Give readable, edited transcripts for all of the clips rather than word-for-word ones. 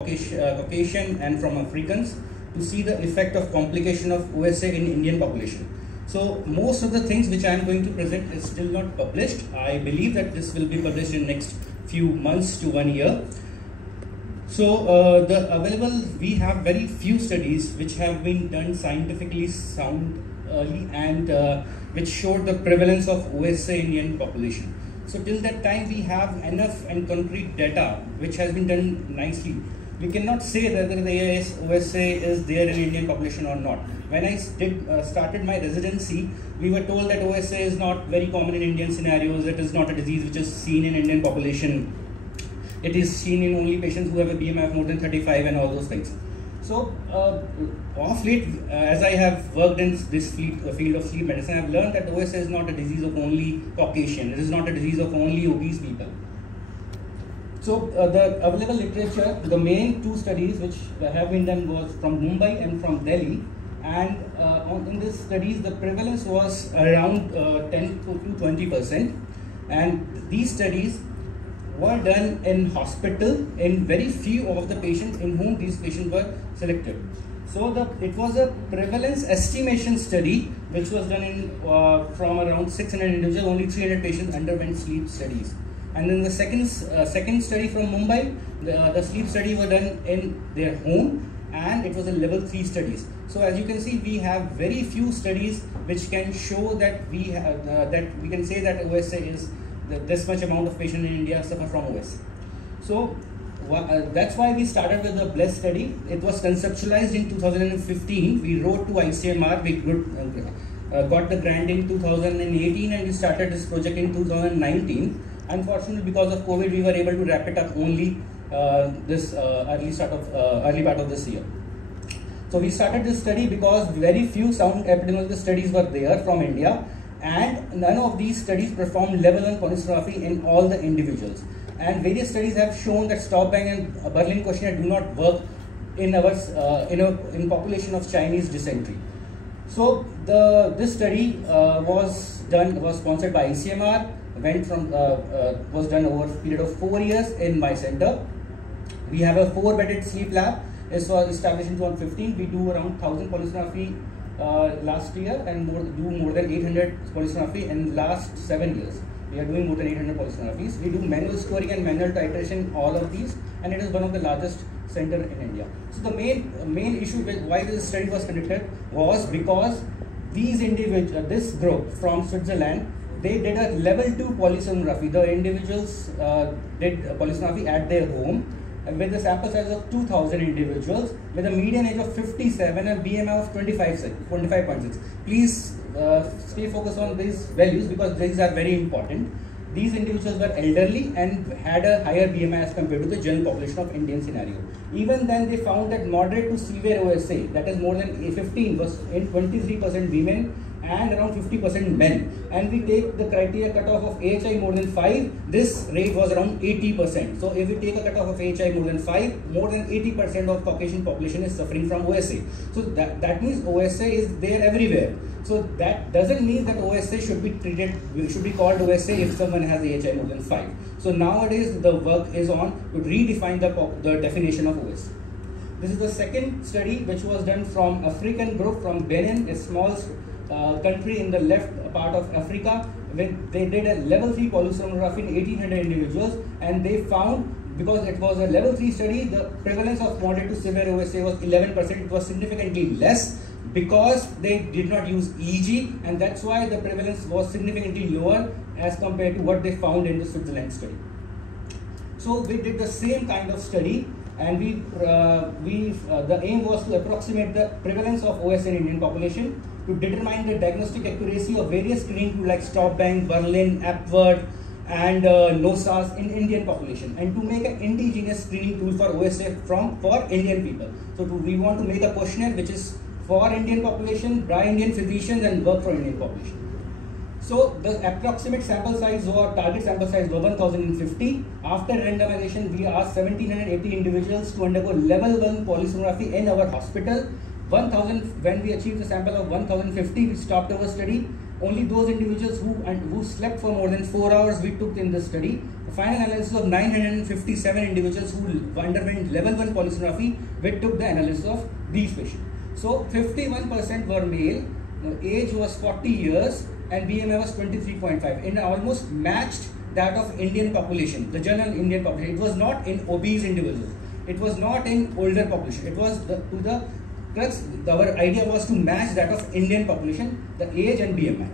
Caucasian and from Africans to see the effect of complication of OSA in Indian population. So most of the things which I am going to present is still not published. I believe that this will be published in next few months to 1 year. So we have very few studies which have been done scientifically soundly and which showed the prevalence of OSA in Indian population. So till that time we have enough and concrete data which has been done nicely. We cannot say whether the OSA is there in Indian population or not. When I started my residency, we were told that OSA is not very common in Indian scenarios. It is not a disease which is seen in Indian population. It is seen in only patients who have a BMI of more than 35 and all those things. So of late, as I have worked in this field of sleep medicine, I have learned that OSA is not a disease of only Caucasian. It is not a disease of only obese people. So the available literature, the main two studies which have been done was from Mumbai and from Delhi, and in these studies the prevalence was around 10 to 20%, and these studies were done in hospital in very few of the patients in whom these patients were selected. So it was a prevalence estimation study which was done in from around 600 individuals. Only 300 patients underwent sleep studies. And then the second study from Mumbai, the sleep study was done in their home, and it was a level 3 studies. So as you can see, we have very few studies which can show that we can say that OSA is this much amount of patients in India suffer from OSA. So that's why we started with the BLESS study. It was conceptualized in 2015. We wrote to ICMR. We got the grant in 2018, and we started this project in 2019. Unfortunately, because of COVID, we were able to wrap it up only this early part of this year. So we started this study because very few sound epidemiological studies were there from India, and none of these studies performed level 1 polysomnography in all the individuals. And various studies have shown that stop bang and Berlin questionnaire do not work in our in population of Chinese dysentery. So this study was sponsored by ICMR. Was done over a period of 4 years in my center. We have a 4-bedded sleep lab. It was established in 2015. We do around 1,000 polysomnography last year, and do more than 800 polysomnography in last 7 years. We are doing more than 800 polysomnographies. We do manual scoring and manual titration, all of these, and it is one of the largest center in India. So the main issue with why this study was conducted was because this group from Switzerland, they did a level 2 polysomnography. The individuals did polysomnography at their home with a sample size of 2,000 individuals with a median age of 57 and BMI of 25.6. Please stay focused on these values because these are very important. These individuals were elderly and had a higher BMI as compared to the general population of Indian scenario. Even then, they found that moderate to severe OSA, that is more than 15, was in 23% women and around 50% men. And we take the criteria cutoff of AHI more than 5, this rate was around 80%. So if we take a cutoff of AHI more than 5, more than 80% of Caucasian population is suffering from OSA. So that means OSA is there everywhere. So that doesn't mean that OSA should be called OSA if someone has AHI more than 5. So nowadays the work is on to redefine the definition of OSA. This is the second study which was done from African group from Benin, a small country in the left part of Africa. They did a level 3 polysomnography in 1,800 individuals, and they found, because it was a level 3 study, the prevalence of moderate to severe OSA was 11%. It was significantly less because they did not use EEG, and that's why the prevalence was significantly lower as compared to what they found in the Switzerland study. So we did the same kind of study, and the aim was to approximate the prevalence of OSA in Indian population, to determine the diagnostic accuracy of various screening tools like stop bang, Berlin, Epworth, and NOSAS in Indian population, and to make an indigenous screening tool for OSA for Indian people. So we want to make a questionnaire which is for Indian population, by Indian physicians, and work for Indian population. So the approximate sample size or target sample size was 1,050. After randomization, we asked 1,780 individuals to undergo level 1 polysomnography in our hospital. 1,000, when we achieved the sample of 1,050, we stopped our study, only those individuals who slept for more than 4 hours we took in the study. The final analysis of 957 individuals who underwent level 1 polysomnography, we took the analysis of these patients. So 51% were male, age was 40 years and BMI was 23.5, and almost matched that of Indian population, the general Indian population. It was not in obese individuals, it was not in older population, it was our idea was to match that of Indian population, the age and BMI.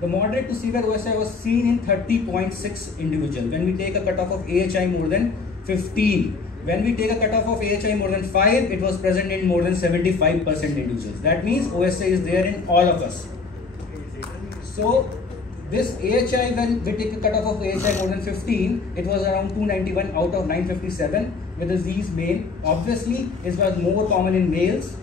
The moderate to severe OSI was seen in 30.6 individuals when we take a cutoff of AHI more than 15. When we take a cutoff of AHI more than 5, it was present in more than 75% individuals. That means OSI is there in all of us. So this AHI, when we take a cutoff of AHI more than 15, it was around 291 out of 957 with disease male. Obviously, it was more common in males,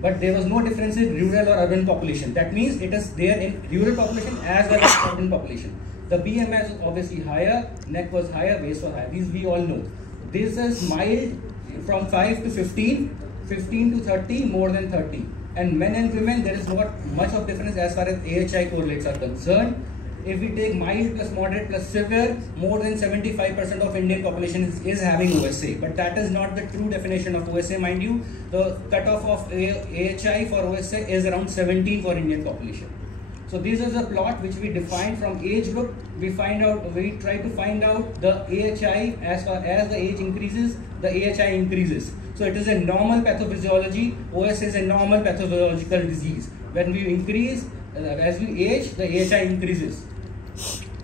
but there was no difference in rural or urban population. That means it is there in rural population as well as urban population. The BMI was obviously higher, neck was higher, waist was higher. These we all know. This is mild from 5 to 15, 15 to 30, more than 30. And men and women, there is not much of difference as far as AHI correlates are concerned. If we take mild plus moderate plus severe, more than 75% of Indian population is having OSA. But that is not the true definition of OSA, mind you. The cutoff of AHI for OSA is around 17 for Indian population. So this is a plot which we defined from age group. We try to find out the AHI as far as the age increases, the AHI increases. So it is a normal pathophysiology. OSA is a normal pathological disease. When we increase, as we age, the AHI increases.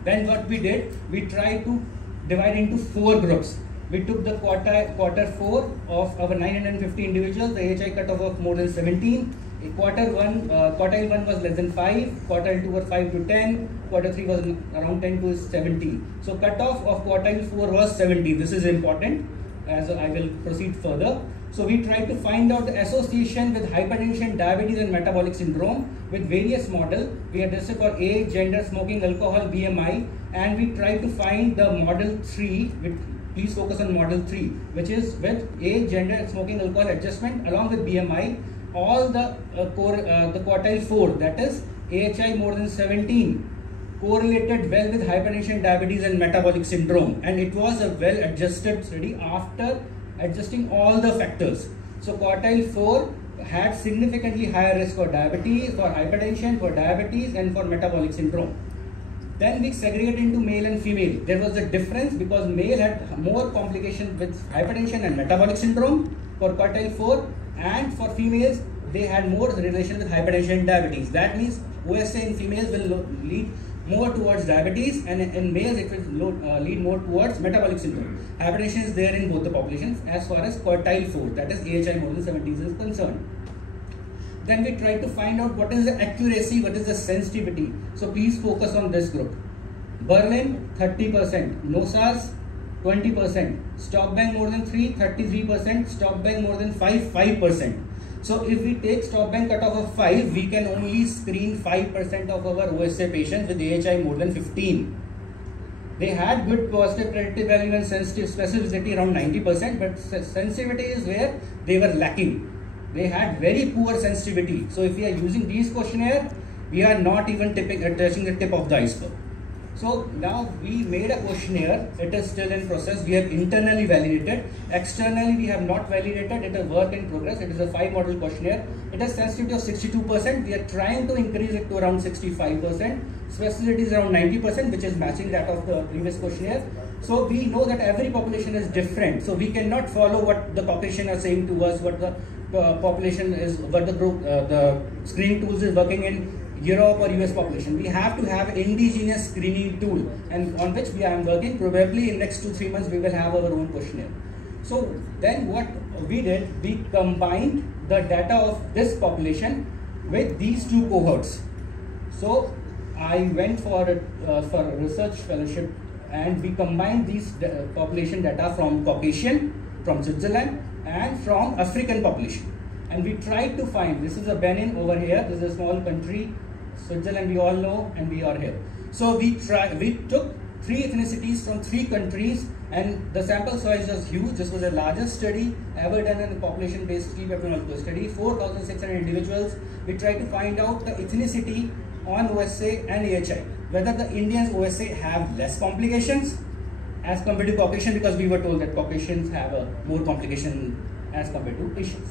Then what we did, we tried to divide into 4 groups. We took the quarter 4 of our 950 individuals, the AHI cutoff of more than 17. Quartile 1 was less than 5, quartile 2 was 5 to 10, quarter 3 was around 10 to 17. So cutoff of quartile 4 was 17. This is important as I will proceed further. So we tried to find out the association with hypertension, diabetes and metabolic syndrome with various models. We adjusted for age, gender, smoking, alcohol, BMI, and we tried to find the model 3, please focus on model 3, which is with age, gender, smoking, alcohol adjustment along with BMI. All the quartile 4, that is AHI more than 17, correlated well with hypertension, diabetes and metabolic syndrome, and it was a well adjusted study after adjusting all the factors. So quartile 4 had significantly higher risk for diabetes, for hypertension, for diabetes and for metabolic syndrome. Then we segregated into male and female. There was a difference because male had more complications with hypertension and metabolic syndrome for quartile 4, and for females they had more relation with hypertension and diabetes. That means OSA in females will lead more towards diabetes, and in males it will lead more towards metabolic syndrome. Hypertension is there in both the populations as far as quartile 4, that is AHI more than 70 is concerned. Then we try to find out what is the accuracy, what is the sensitivity. So please focus on this group. Berlin 30%, NOSAS 20%, stop bank more than 3, 33%, stop bank more than 5, 5%. So if we take stop bank cutoff of 5, we can only screen 5% of our OSA patients with AHI more than 15. They had good positive predictive value and sensitive specificity around 90%, but sensitivity is where they were lacking. They had very poor sensitivity. So if we are using these questionnaire, we are not even touching the tip of the iceberg. So now we made a questionnaire. It is still in process. We have internally validated. Externally, we have not validated. It is a work in progress. It is a 5-model questionnaire. It has sensitivity of 62%. We are trying to increase it to around 65%. Specificity is around 90%, which is matching that of the previous questionnaire. So we know that every population is different. So we cannot follow what the population are saying to us, what the population is, what the group, the screening tools is working in Europe or US population. We have to have indigenous screening tool, and on which we are working. Probably in next 2-3 months we will have our own questionnaire. So then what we did, we combined the data of this population with these 2 cohorts. So I went for a research fellowship, and we combined these population data from Caucasian, from Switzerland and from African population, and we tried to find, this is a Benin over here, this is a small country, Switzerland we all know, and we are here. So we took 3 ethnicities from 3 countries, and the sample size was huge. This was the largest study ever done in a population-based sleep apnea study, 4,600 individuals. We tried to find out the ethnicity on OSA and AHI, whether the Indians OSA have less complications as compared to Caucasian, because we were told that Caucasians have a more complication as compared to Asians.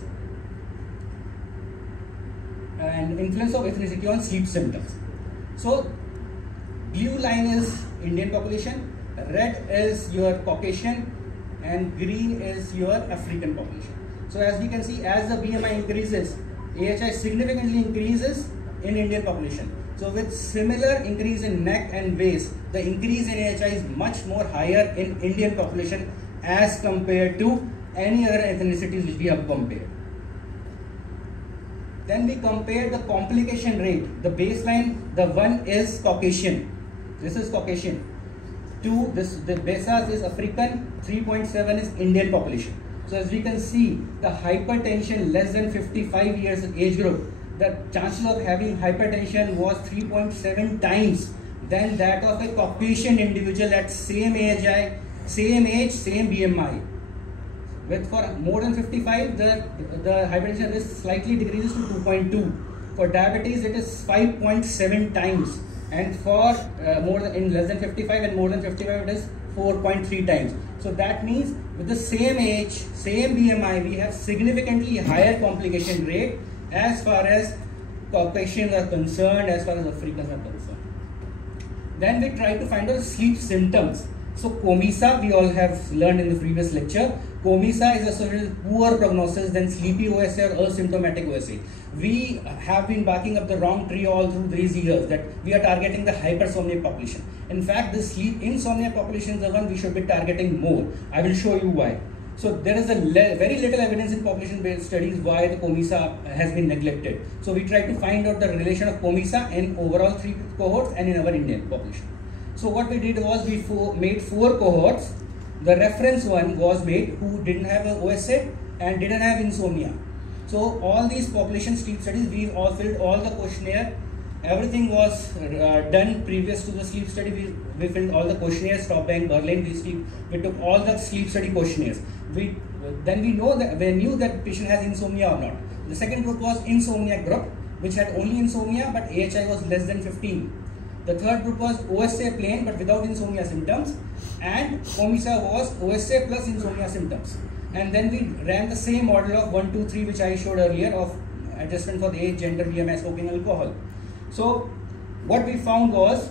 And influence of ethnicity on sleep symptoms. So blue line is Indian population, red is your Caucasian, and green is your African population. So as we can see, as the BMI increases, AHI significantly increases in Indian population. So with similar increase in neck and waist, the increase in AHI is much more higher in Indian population as compared to any other ethnicities which we have compared. Then we compare the complication rate. The baseline, the one is Caucasian. This is Caucasian. 2, the BESAS is African. 3.7 is Indian population. So as we can see, the hypertension less than 55 years age group, the chances of having hypertension was 3.7 times than that of a Caucasian individual at same AHI, same age, same BMI. With for more than 55, the hypertension risk slightly decreases to 2.2. For diabetes, it is 5.7 times, and for in less than 55 and more than 55, it is 4.3 times. So that means with the same age, same BMI, we have significantly higher complication rate as far as Caucasians are concerned, as far as Africans are concerned. Then we try to find out sleep symptoms. So COMISA, we all have learned in the previous lecture, COMISA is associated with poor prognosis than sleepy OSA or asymptomatic OSA. We have been backing up the wrong tree all through these years, that we are targeting the hypersomniac population. In fact, the sleep insomnia population is the one we should be targeting more. I will show you why. So there is very little evidence in population-based studies why the COMISA has been neglected. So we try to find out the relation of COMISA in overall 3 cohorts and in our Indian population. So what we did was we made 4 cohorts. The reference one was made who didn't have a OSA and didn't have insomnia. So all these population sleep studies, we all filled all the questionnaire. Everything was done previous to the sleep study. We filled all the questionnaires, Stop-Bank, Berlin, we took all the sleep study questionnaires. Then we knew that patient has insomnia or not. The second group was insomnia group, which had only insomnia but AHI was less than 15. The third group was OSA plain but without insomnia symptoms, and COMISA was OSA plus insomnia symptoms. And then we ran the same model of 1, 2, 3 which I showed earlier of adjustment for the age, gender, BMI, smoking, alcohol. So what we found was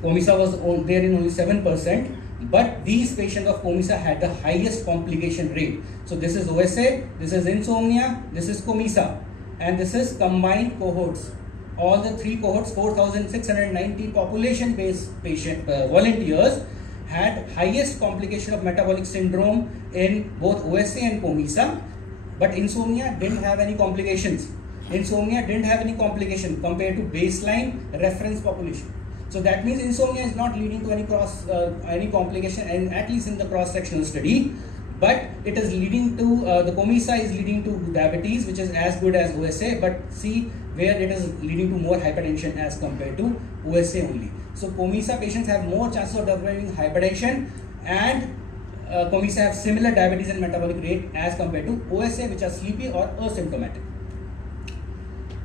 COMISA was there in only 7%, but these patients of COMISA had the highest complication rate. So this is OSA, this is insomnia, this is COMISA, and this is combined cohorts. All the 3 cohorts, 4,690 population-based patient volunteers had highest complication of metabolic syndrome in both OSA and COMISA, but insomnia didn't have any complications. Insomnia didn't have any complication compared to baseline reference population. So that means insomnia is not leading to any complication, and at least in the cross-sectional study. But it is leading to the COMISA is leading to diabetes, which is as good as OSA, but see where it is leading to more hypertension as compared to OSA only. So COMISA patients have more chances of developing hypertension, and COMISA have similar diabetes and metabolic rate as compared to OSA, which are sleepy or asymptomatic.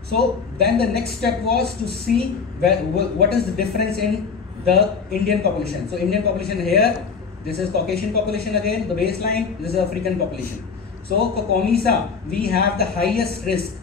So then the next step was to see what is the difference in the Indian population. So Indian population here, this is Caucasian population again, the baseline, this is African population. So for COMISA, we have the highest risk,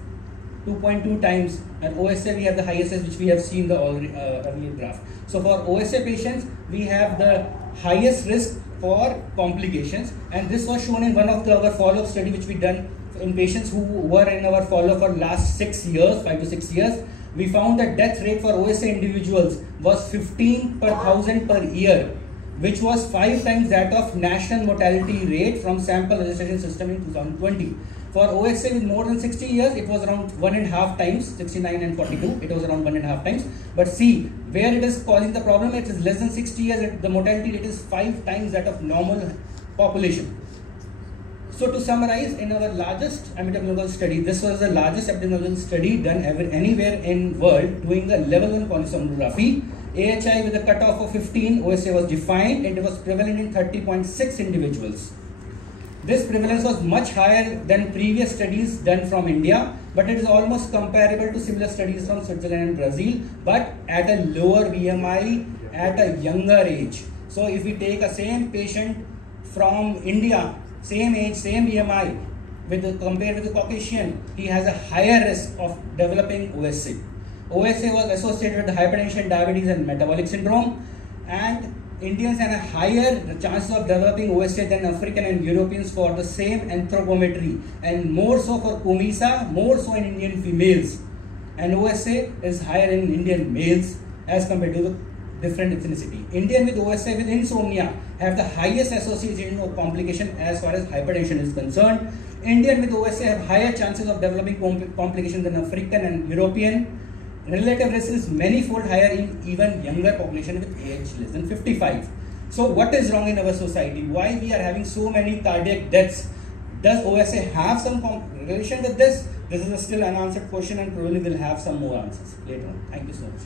2.2 times, and OSA we have the highest risk, which we have seen the earlier graph. So for OSA patients, we have the highest risk for complications, and this was shown in one of our follow-up study which we done in patients who were in our follow-up for last 6 years, 5 to 6 years. We found that death rate for OSA individuals was 15 per 1,000 per year, which was 5 times that of national mortality rate from sample registration system in 2020. For OSA with more than 60 years, it was around 1.5 times, 69 and 42, it was around 1.5 times. But see, where it is causing the problem, it is less than 60 years, the mortality rate is 5 times that of normal population. So to summarize, in our largest epidemiological study, this was the largest epidemiological study done anywhere in world doing a level 1 polysomnography. AHI with a cutoff of 15, OSA was defined, and it was prevalent in 30.6 individuals. This prevalence was much higher than previous studies done from India, but it is almost comparable to similar studies from Switzerland and Brazil, but at a lower BMI at a younger age. So if we take a same patient from India, same age, same BMI, compared with the Caucasian, he has a higher risk of developing OSA. OSA was associated with hypertension, diabetes and metabolic syndrome, and Indians had a higher chances of developing OSA than African and Europeans for the same anthropometry, and more so for COMISA, more so in Indian females. And OSA is higher in Indian males as compared to the different ethnicity. Indian with OSA with insomnia have the highest association of complication as far as hypertension is concerned. Indian with OSA have higher chances of developing complications than African and European. Relative risk is many-fold higher in even younger population with age less than 55. So what is wrong in our society? Why we are having so many cardiac deaths? Does OSA have some relation with this? This is still an unanswered question, and probably will have some more answers later on. Thank you so much.